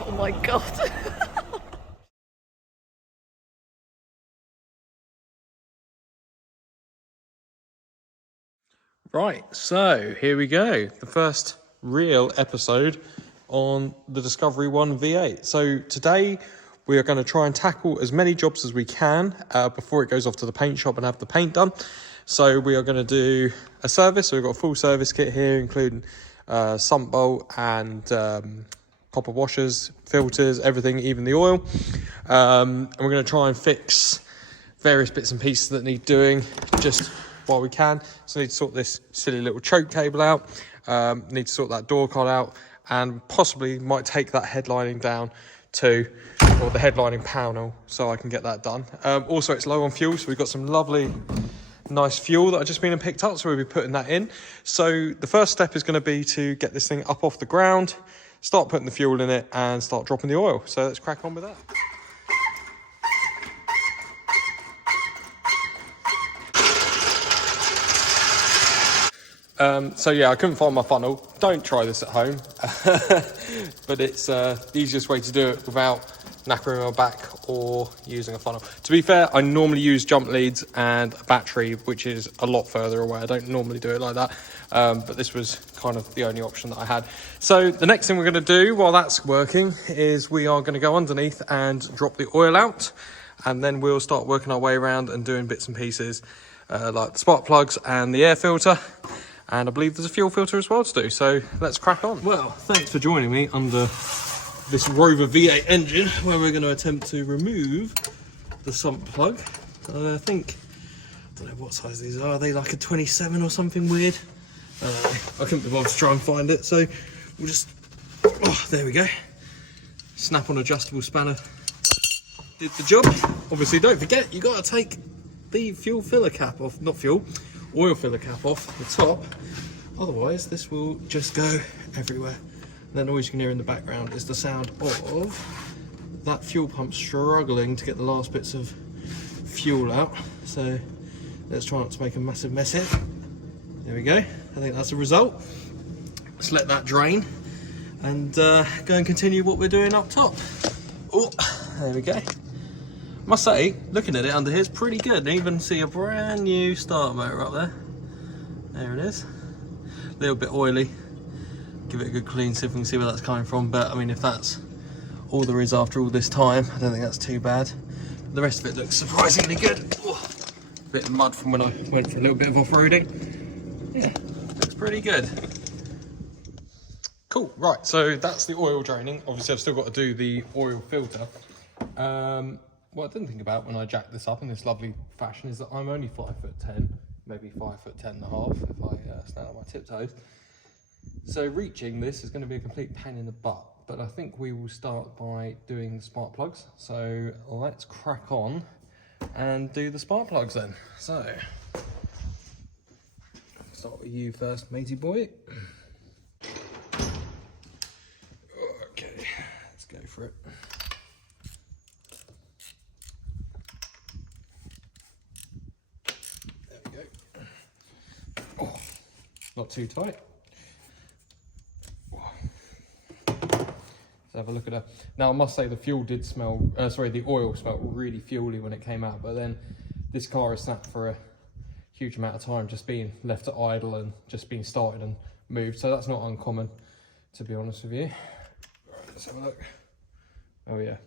Oh my god. Right, so here we go. The first real episode on the Discovery 1 V8. So today we are going to try and tackle as many jobs as we can before it goes off to the paint shop and have the paint done. So we are going to do a service. So we've got a full service kit here, including sump bolt and copper washers, filters, everything, even the oil. And we're going to try and fix various bits and pieces that need doing just while we can. So I need to sort this silly little choke cable out, need to sort that door cod out, and possibly might take that headlining down too, or the headlining panel, so I can get that done. Also, it's low on fuel, so we've got some lovely nice fuel that I've just been and picked up, so we'll be putting that in. So the first step is going to be to get this thing up off the ground, start putting the fuel in it, and start dropping the oil. So let's crack on with that. So yeah, I couldn't find my funnel. Don't try this at home, but it's the easiest way to do it without knackering my back or using a funnel. To be fair, I normally use jump leads and a battery, which is a lot further away. I don't normally do it like that, but this was kind of the only option that I had. So the next thing we're going to do while that's working is we are going to go underneath and drop the oil out, and then we'll start working our way around and doing bits and pieces like the spark plugs and the air filter. And I believe there's a fuel filter as well to do, so let's crack on. Well, thanks for joining me under this Rover V8 engine, where we're going to attempt to remove the sump plug. I think, I don't know what size these are they like a 27 or something weird? I couldn't be bothered to try and find it, so we'll just, oh, there we go. Snap-on adjustable spanner did the job. Obviously, don't forget, you got to take the fuel filler cap off, not fuel, oil filler cap off the top, otherwise this will just go everywhere. And then all you can hear in the background is the sound of that fuel pump struggling to get the last bits of fuel out. So let's try not to make a massive mess here. There we go. I think that's the result. Let's let that drain and go and continue what we're doing up top. Oh, there we go. Must say, looking at it under here is pretty good. And even see a brand new starter motor up there. There it is. A little bit oily. Give it a good clean, see if we can see where that's coming from. But I mean, if that's all there is after all this time, I don't think that's too bad. The rest of it looks surprisingly good. Oh, a bit of mud from when I went for a little bit of off-roading. Yeah, looks pretty good. Cool, right, so that's the oil draining. Obviously, I've still got to do the oil filter. What I didn't think about when I jacked this up in this lovely fashion is that I'm only 5'10", maybe 5'10.5" if I stand on my tiptoes. So reaching this is going to be a complete pain in the butt, but I think we will start by doing the spark plugs. So let's crack on and do the spark plugs then. So start with you first, matey boy. Okay, let's go for it. Not too tight. Let's have a look at her. Now I must say the fuel did smell, the oil smelled really fuely when it came out, but then this car has sat for a huge amount of time just being left to idle and just being started and moved, so that's not uncommon, to be honest with you. Right, let's have a look. Oh yeah.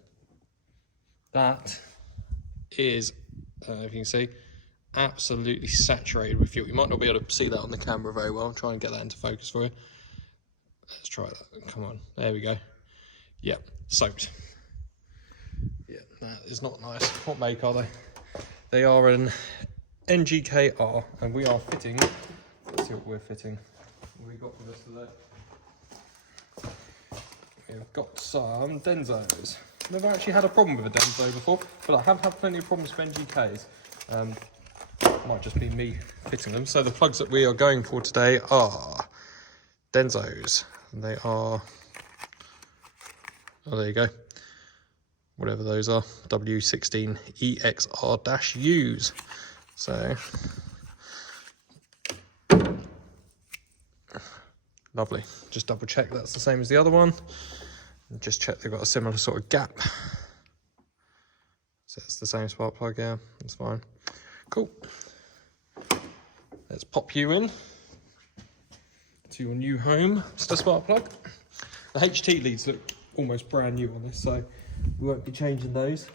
That is, I don't know if you can see, absolutely saturated with fuel. You might not be able to see that on the camera very well. I'll try and get that into focus for you. Let's try that. Come on, there we go. Yep, soaked. Yeah, that is not nice. What make are they? They are an NGKR, and we are fitting. Let's see what we're fitting. What have we got with us today? We've got some Denzos. Never actually had a problem with a Denso before, but I have had plenty of problems with NGKs. Might just be me fitting them. So the plugs that we are going for today are Denzos. And they are, oh there you go, whatever those are, W16EXR-U's. So Lovely. Just double check that's the same as the other one. And just check they've got a similar sort of gap. So it's the same spark plug, yeah, that's fine. Cool. Let's pop you in to your new home, Mr. Spark Plug. The HT leads look almost brand new on this, so we won't be changing those.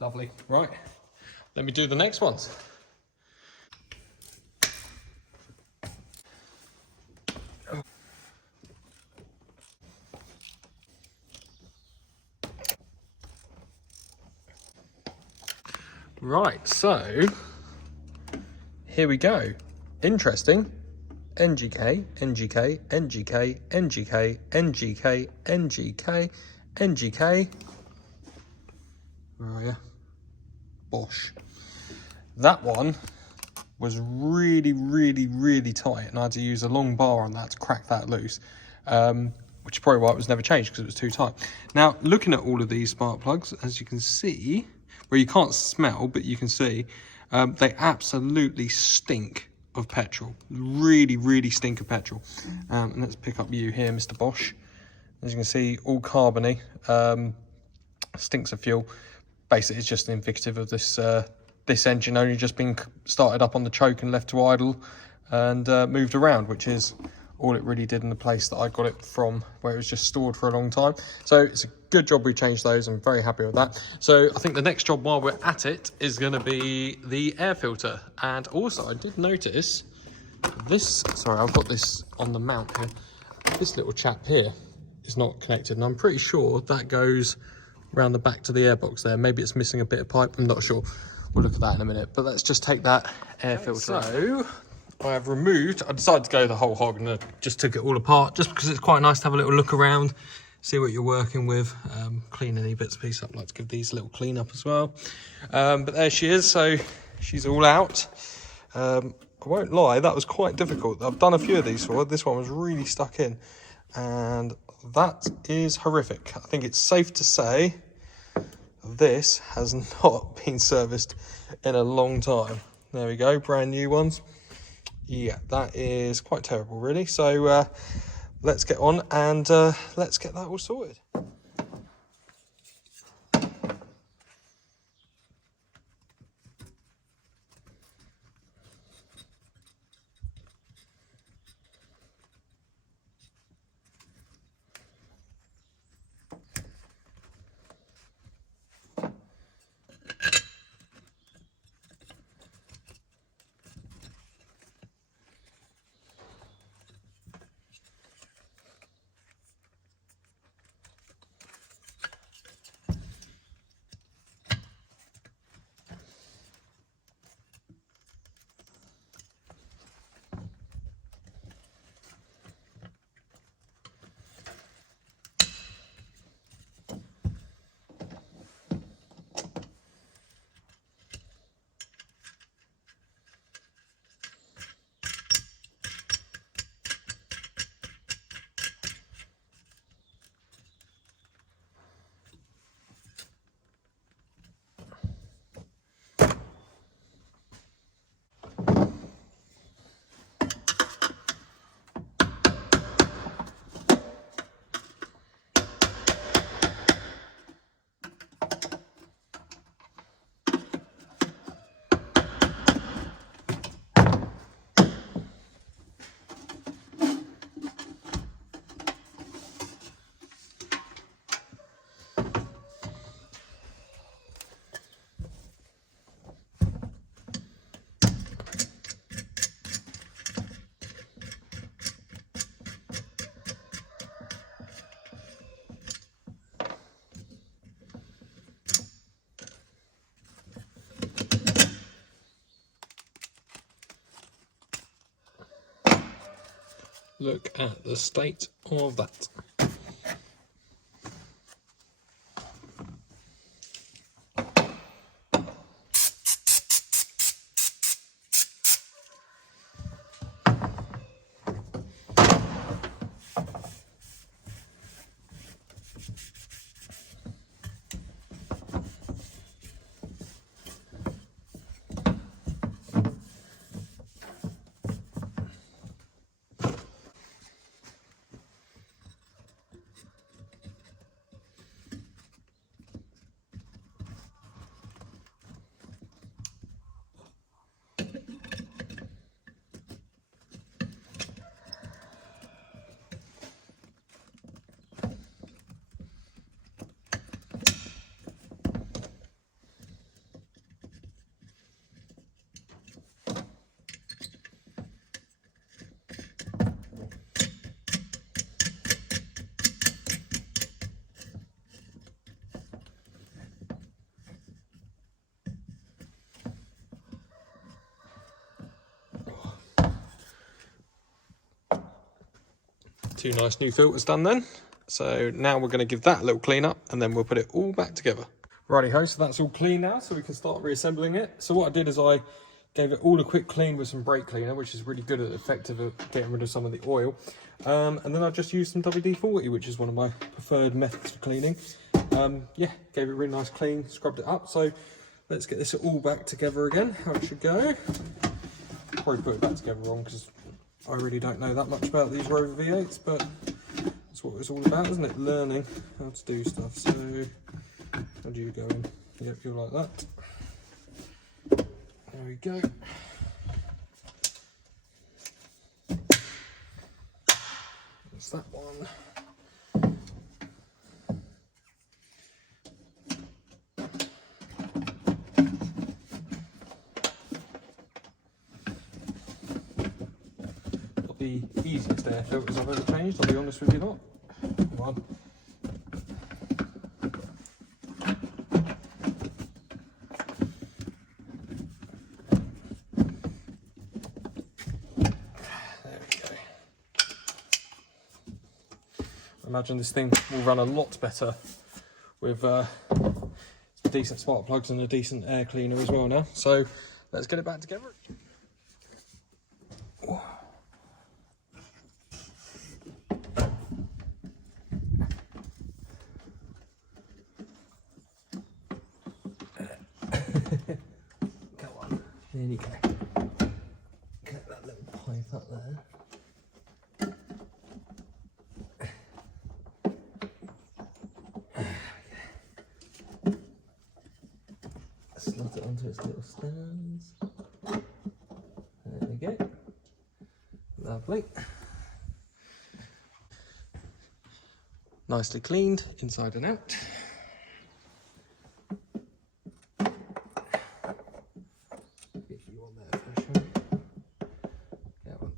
Lovely. Right, let me do the next ones. Right, so here we go. Interesting. NGK, NGK, NGK, NGK, NGK, NGK, NGK. Where are you? Bosch. That one was really tight, and I had to use a long bar on that to crack that loose, which is probably why it was never changed, because it was too tight. Now, looking at all of these spark plugs, as you can see, where you can't smell, but you can see, they absolutely stink of petrol. Really stink of petrol. And let's pick up you here, Mr. Bosch. As you can see, all carbony, stinks of fuel. Basically, it's just indicative of this this engine only just being started up on the choke and left to idle and moved around, which is all it really did in the place that I got it from, where it was just stored for a long time. So it's a good job we changed those. I'm very happy with that. So I think the next job while we're at it is going to be the air filter. And also I did notice this, sorry, I've got this on the mount here. This little chap here is not connected, and I'm pretty sure that goes around the back to the airbox there. Maybe it's missing a bit of pipe, I'm not sure. We'll look at that in a minute, but let's just take that air filter. So I decided to go the whole hog, and I just took it all apart just because it's quite nice to have a little look around, see what you're working with, clean any bits and pieces up. I like to give these a little clean up as well. But there she is, so she's all out. I won't lie, that was quite difficult. I've done a few of these before. This one was really stuck in, and that is horrific. I think it's safe to say this has not been serviced in a long time. There we go, brand new ones. Yeah, that is quite terrible, really. So let's get on and let's get that all sorted. Look at the state of that. 2 nice new filters done then. So now we're going to give that a little clean up and then we'll put it all back together. Righty-ho, so that's all clean now, so we can start reassembling it. So what I did is I gave it all a quick clean with some brake cleaner, which is really good and effective at getting rid of some of the oil. And then I just used some WD-40, which is one of my preferred methods for cleaning. Yeah, gave it a really nice clean, scrubbed it up. So let's get this all back together again, how it should go. Probably put it back together wrong because I really don't know that much about these Rover V8s, but that's what it's all about, isn't it? Learning how to do stuff. So how do you go in? Yep, you're like that. There we go. That's that one. Not the easiest air filters I've ever changed, I'll be honest with you not. Come on. I imagine this thing will run a lot better with some decent spark plugs and a decent air cleaner as well now. So let's get it back together. Go on, there you go. Get that little pipe up there. Slot it onto its little stands. There we go. Lovely. Nicely cleaned inside and out. Get you on there first. Get one.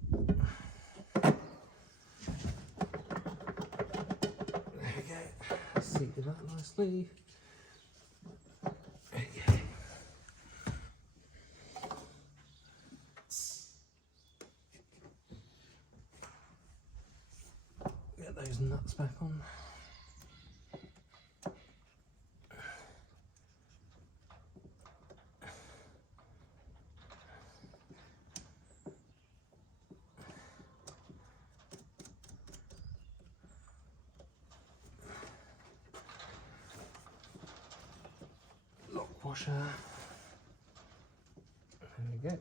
There we go. Seated up nicely. Those nuts back on. Lock washer. There we go.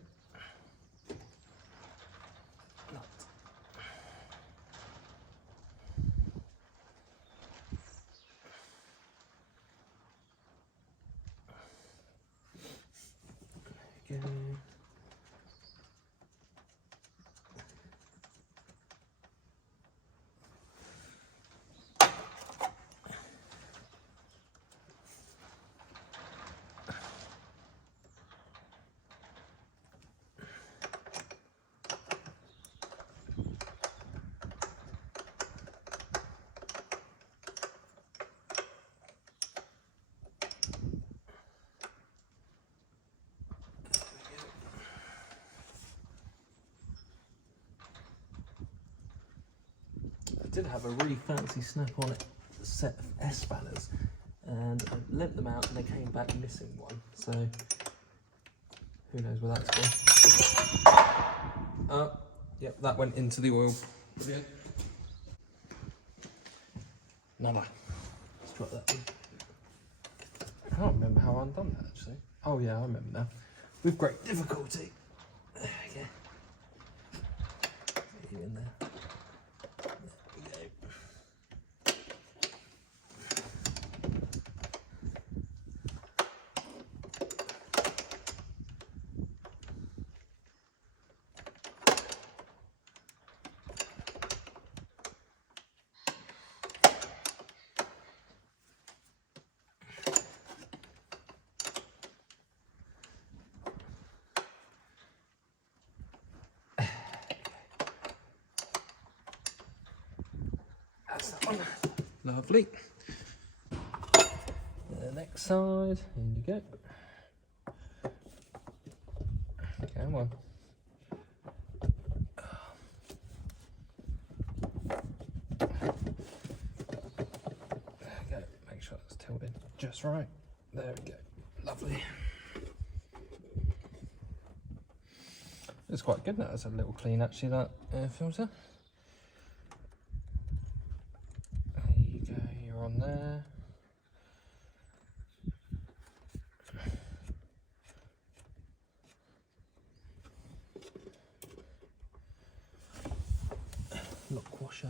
Go. I did have a really fancy snap-on set of S-spanners and I lent them out and they came back missing one, so who knows where that's gone. Yep, that went into the oil. Brilliant. No, let's try that one. I can't remember how I undone that actually. Oh yeah, I remember now. With great difficulty. There we go. Get you in there. That's that one. Lovely. The next side, in you go. Come on. been just right. There we go. Lovely. It's quite good now. It's a little clean actually, that air filter. There you go, you're on there. Lock washer.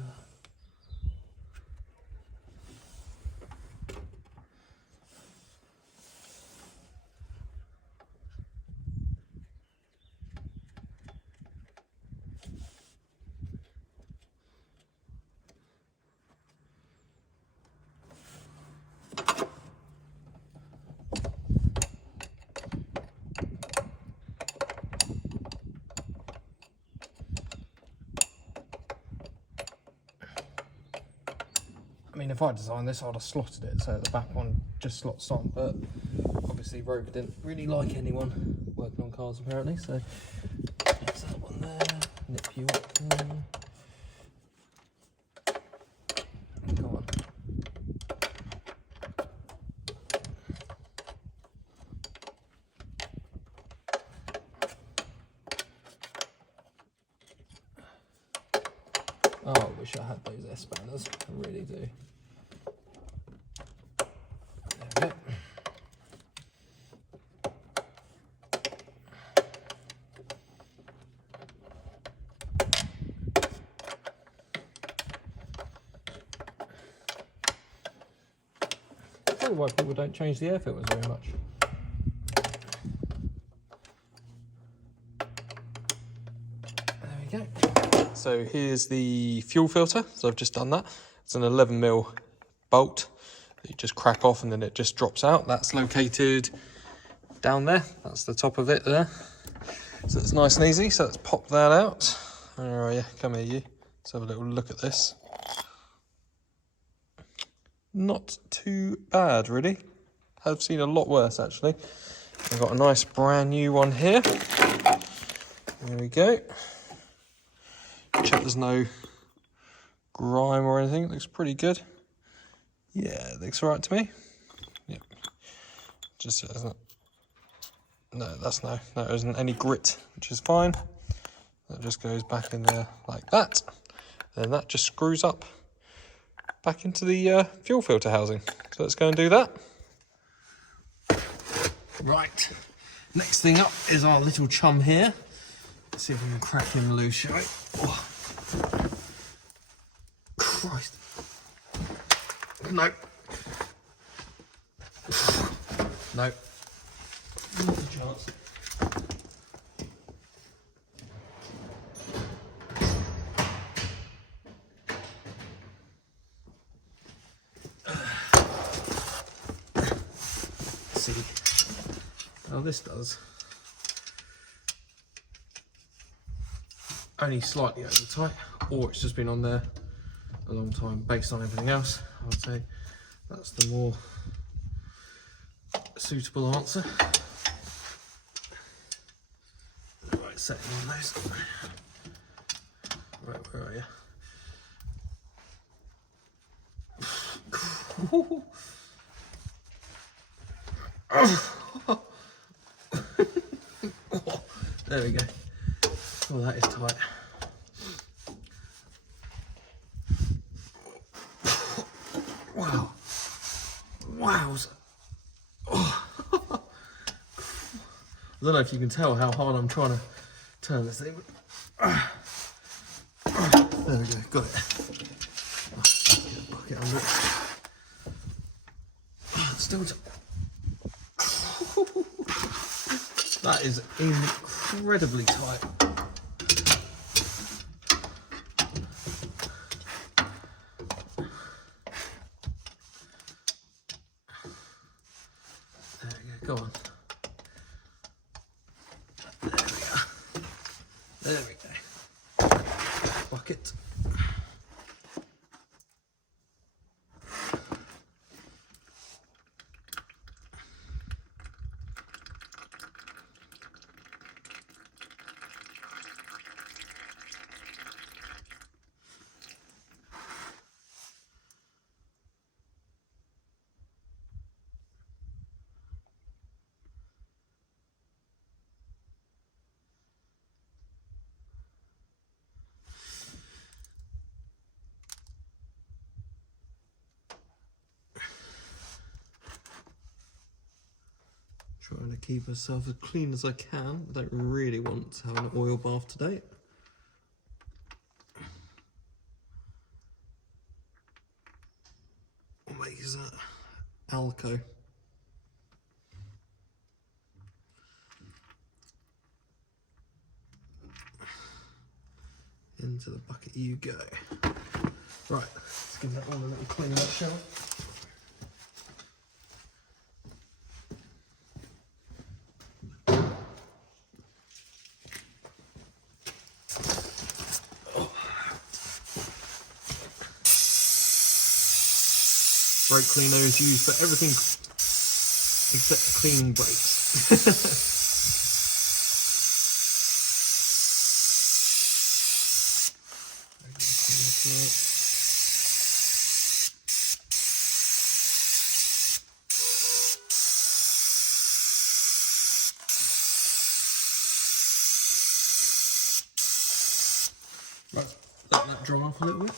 I mean, if I designed this, I'd have slotted it so the back one just slots on, but obviously Rover didn't really like anyone working on cars apparently, so there's that one there, nip you up there. Go on. Oh, I wish I had those S-banners, I really do. There we go. Probably why people don't change the air filters very much. There we go. So here's the fuel filter. So I've just done that. It's an 11mm bolt that you just crack off and then it just drops out. That's located down there. That's the top of it there. So it's nice and easy. So let's pop that out. Where are you? Come here, you. Let's have a little look at this. Not too bad, really. I've seen a lot worse, actually. I've got a nice brand new one here. There we go. Check there's no grime or anything. It looks pretty good. Yeah, it looks all right to me. Yep. Just isn't it? No, there isn't any grit, which is fine. That just goes back in there like that. Then that just screws up back into the fuel filter housing. So let's go and do that. Right. Next thing up is our little chum here. Let's see if we can crack him loose, shall we? Oh. Christ. No. No. Not a chance. See how this does. Only slightly over tight, or it's just been on there a long time based on everything else. I would say that's the more suitable answer. Right, setting on those. Right, where are you? There we go. Oh, that is tight. Wow. Wowza. Oh. I don't know if you can tell how hard I'm trying to turn this thing. There we go, got it. Get a bucket under it. Still that is incredibly tight. There we go, go on. There we go. Bucket. Trying to keep myself as clean as I can. I don't really want to have an oil bath today. What makes that? Alco. Into the bucket you go. Right, let's give that one a little clean up, shall we? Brake cleaner is used for everything except cleaning brakes. Right, let that dry off a little bit.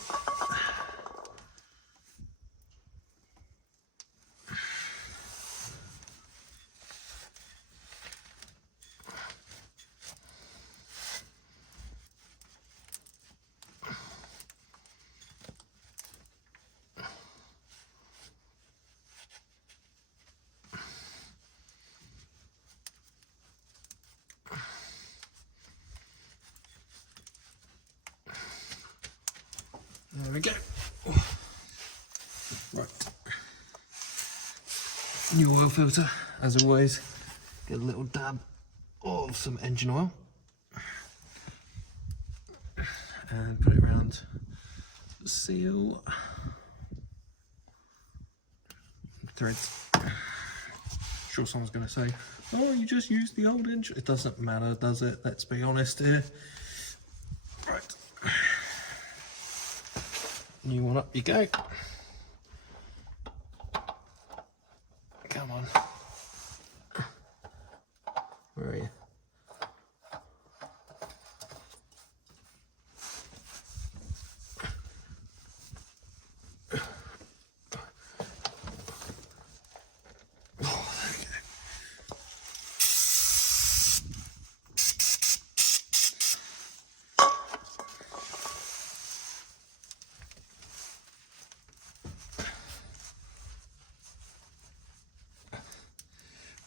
There we go. Right. New oil filter, as always. Get a little dab of some engine oil. And put it around the seal. Threads. Sure someone's going to say, oh, you just used the old engine. It doesn't matter, does it? Let's be honest here. Right. New one up you go. Come on. Where are you?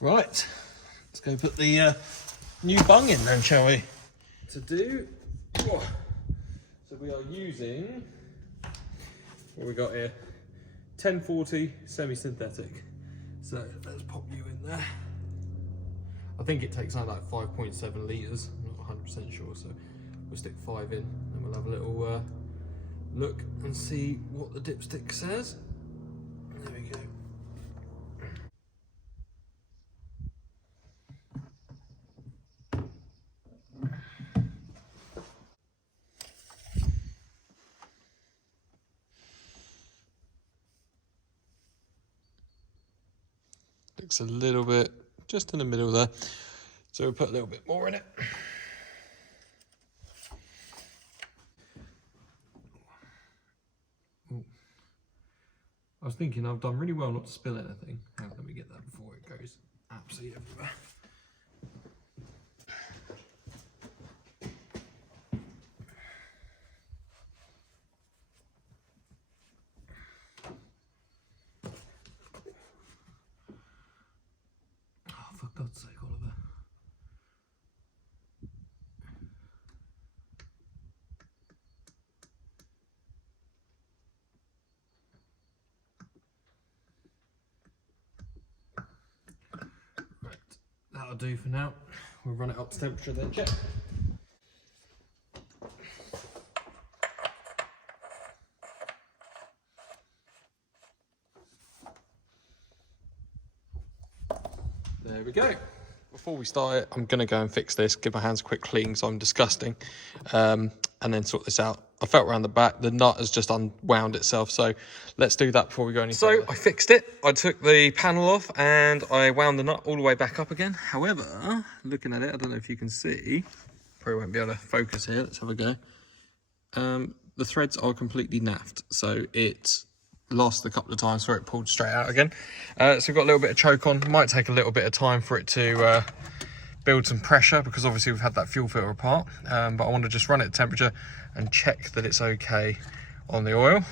Right, let's go put the new bung in then, shall we? To do, so we are using, what we got here, 1040 semi-synthetic. So let's pop you in there. I think it takes out like 5.7 litres, I'm not 100% sure, so we'll stick 5 in and we'll have a little look and see what the dipstick says. There we go. Looks a little bit just in the middle there, so we'll put a little bit more in it. Ooh. I was thinking I've done really well not to spill anything. How can we get that before it goes absolutely everywhere? For God's sake, Oliver. Right, that'll do for now. We'll run it up to temperature then check. There we go. Before we start it, I'm going to go and fix this, give my hands a quick clean so I'm disgusting, and then sort this out. I felt around the back, the nut has just unwound itself, so let's do that before we go any further. So I fixed it. I took the panel off and I wound the nut all the way back up again. However, looking at it, I don't know if you can see, probably won't be able to focus here. Let's have a go. The threads are completely naffed, so it lost a couple of times where it pulled straight out again. So we've got a little bit of choke on. Might take a little bit of time for it to build some pressure, because obviously we've had that fuel filter apart. But I want to just run it at temperature and check that it's okay on the oil.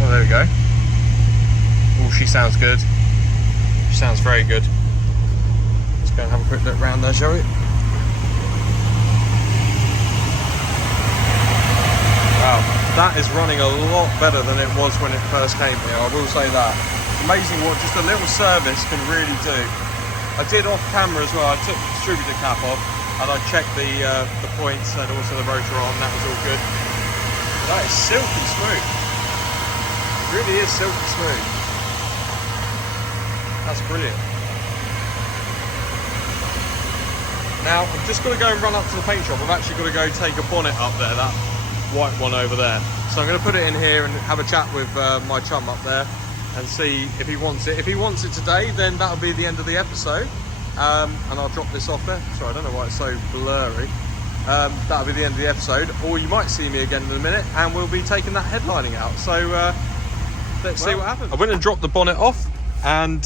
Oh, there we go. Oh, she sounds good. She sounds very good. Let's go and have a quick look around there, shall we? Wow, that is running a lot better than it was when it first came here, I will say that. It's amazing what just a little service can really do. I did off camera as well. I took the distributor cap off and I checked the points and also the rotor arm. That was all good. That is silky smooth. It really is silky smooth. That's brilliant. Now I'm just going to go and run up to the paint shop. I've actually got to go take a bonnet up there, that white one over there. So I'm going to put it in here and have a chat with my chum up there and see if he wants it. If he wants it today, then that'll be the end of the episode. And I'll drop this off there. Sorry, I don't know why it's so blurry. That'll be the end of the episode. Or you might see me again in a minute and we'll be taking that headlining out. So let's see what happens. I went and dropped the bonnet off and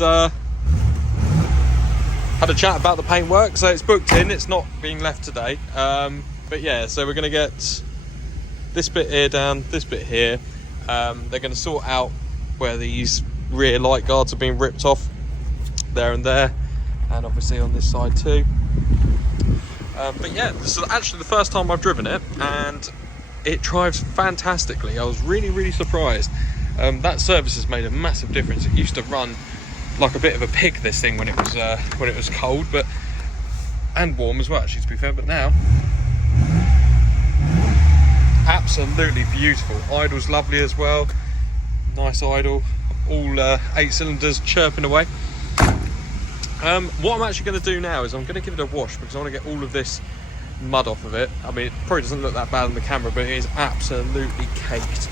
had a chat about the paintwork. So it's booked in, it's not being left today. But yeah, so we're going to get this bit here down, this bit here. They're going to sort out where these rear light guards are being ripped off, there and there, and obviously on this side too. But yeah, this is actually the first time I've driven it and it drives fantastically. I was really surprised. That service has made a massive difference. It used to run like a bit of a pig, this thing, when it was cold, but and warm as well actually, to be fair. But now, absolutely beautiful. Idle's lovely as well. Nice idle, all 8 cylinders chirping away. What I'm actually going to do now is I'm going to give it a wash, because I want to get all of this mud off of it. I mean, it probably doesn't look that bad on the camera, but it is absolutely caked.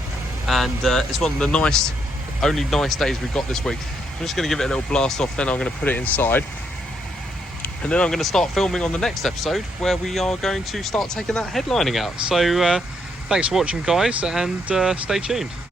And it's one of the only nice days we've got this week. I'm just going to give it a little blast off, then I'm going to put it inside. And then I'm going to start filming on the next episode, where we are going to start taking that headlining out. So thanks for watching, guys, and stay tuned.